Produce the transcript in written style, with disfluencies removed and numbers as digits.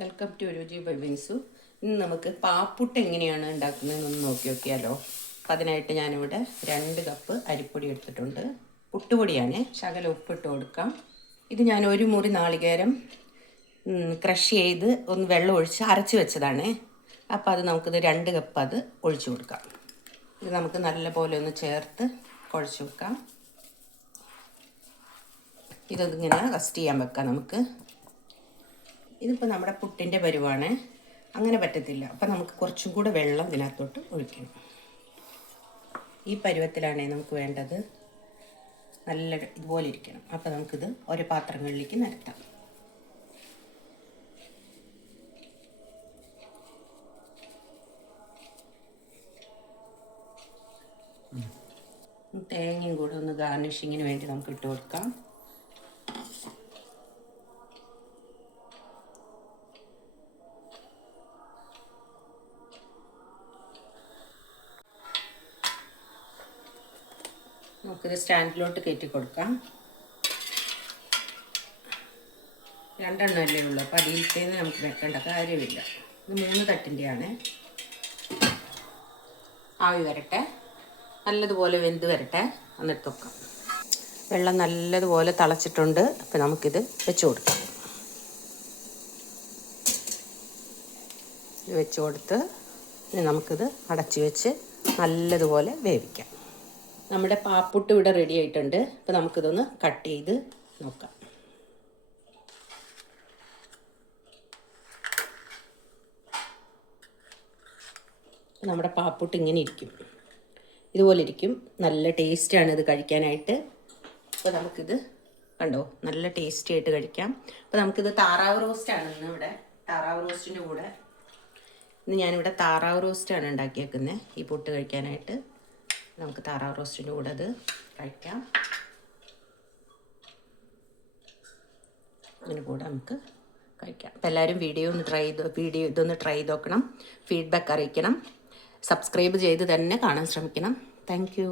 Welcome to രുചി by Binsu. ഇന്ന് നമുക്ക് പാപ്പുട്ട് എങ്ങനെയാണ് ഉണ്ടാക്കുന്നതെന്നൊന്ന് നോക്കിയാലോ. അപ്പം അതിനായിട്ട് ഞാനിവിടെ 2 കപ്പ് അരിപ്പൊടി എടുത്തിട്ടുണ്ട്. പുട്ടുപൊടിയാണ്. ശകലം ഉപ്പിട്ട് കൊടുക്കാം. ഇത് ഞാൻ 1 മുറി നാളികേരം ക്രഷ് ചെയ്ത് ഒന്ന് വെള്ളം ഒഴിച്ച് അരച്ച് വെച്ചതാണ്. അപ്പോൾ അത് നമുക്കിത് 2 കപ്പ് അത് ഒഴിച്ചു കൊടുക്കാം. ഇത് നമുക്ക് നല്ലപോലെ ഒന്ന് ചേർത്ത് കുഴച്ച് വെക്കാം. ഇതൊന്നിങ്ങനെ റെസ്റ്റ് ചെയ്യാൻ വെക്കാം നമുക്ക്. ഇതിപ്പോൾ നമ്മുടെ പുട്ടിൻ്റെ പരുവാണ്. അങ്ങനെ പറ്റത്തില്ല. അപ്പം നമുക്ക് കുറച്ചും കൂടെ വെള്ളം ഇതിനകത്തോട്ട് ഒഴിക്കണം. ഈ പരുവത്തിലാണ് നമുക്ക് വേണ്ടത്. നല്ല ഇതുപോലെ ഇരിക്കണം. അപ്പം നമുക്കിത് ഓരോ പാത്രങ്ങളിലേക്ക് നിരത്താം. തേങ്ങയും കൂടെ ഒന്ന് ഗാർണിഷിങ്ങിന് വേണ്ടി നമുക്ക് ഇട്ട് കൊടുക്കാം. നമുക്കിത് സ്റ്റാൻഡിലോട്ട് കയറ്റി കൊടുക്കാം. 2 എണ്ണമല്ലേ ഉള്ളൂ. അപ്പോൾ അടിയിലത്തേന്ന് നമുക്ക് വെക്കേണ്ട കാര്യമില്ല. ഇത് 3 തട്ടിൻ്റെയാണ്. ആവി വരട്ടെ, നല്ലതുപോലെ വെന്ത് വരട്ടെ, എന്നിട്ട് വെക്കാം. വെള്ളം നല്ലതുപോലെ തിളച്ചിട്ടുണ്ട്. അപ്പോൾ നമുക്കിത് വെച്ച് കൊടുക്കാം. ഇത് വെച്ച് കൊടുത്ത് നമുക്കിത് അടച്ച് വെച്ച് നല്ലതുപോലെ വേവിക്കാം. നമ്മുടെ പാപ്പുട്ട് ഇവിടെ റെഡി ആയിട്ടുണ്ട്. അപ്പോൾ നമുക്കിതൊന്ന് കട്ട് ചെയ്ത് നോക്കാം. നമ്മുടെ പാപ്പുട്ട് ഇങ്ങനെ ഇരിക്കും, ഇതുപോലെ ഇരിക്കും. നല്ല ടേസ്റ്റാണ് ഇത് കഴിക്കാനായിട്ട്. അപ്പോൾ നമുക്കിത് കണ്ടോ, നല്ല ടേസ്റ്റി ആയിട്ട് കഴിക്കാം. അപ്പോൾ നമുക്കിത് താറാവ് റോസ്റ്റാണ് ഇന്ന് ഇവിടെ. താറാവ് റോസ്റ്റിൻ്റെ കൂടെ ഇന്ന് ഞാനിവിടെ താറാവ് റോസ്റ്റാണ് ഉണ്ടാക്കിയേക്കുന്നത് ഈ പുട്ട് കഴിക്കാനായിട്ട്. നമുക്ക് താറാവ് റോസ്റ്റിൻ്റെ കൂടെ അത് കഴിക്കാം. ഇതിന് കൂടെ നമുക്ക് കഴിക്കാം. അപ്പോൾ എല്ലാവരും ഇതൊന്ന് ട്രൈ ചെയ്ത് നോക്കണം. ഫീഡ്ബാക്ക് അറിയിക്കണം. സബ്സ്ക്രൈബ് ചെയ്ത് തന്നെ കാണാൻ ശ്രമിക്കണം. Thank you.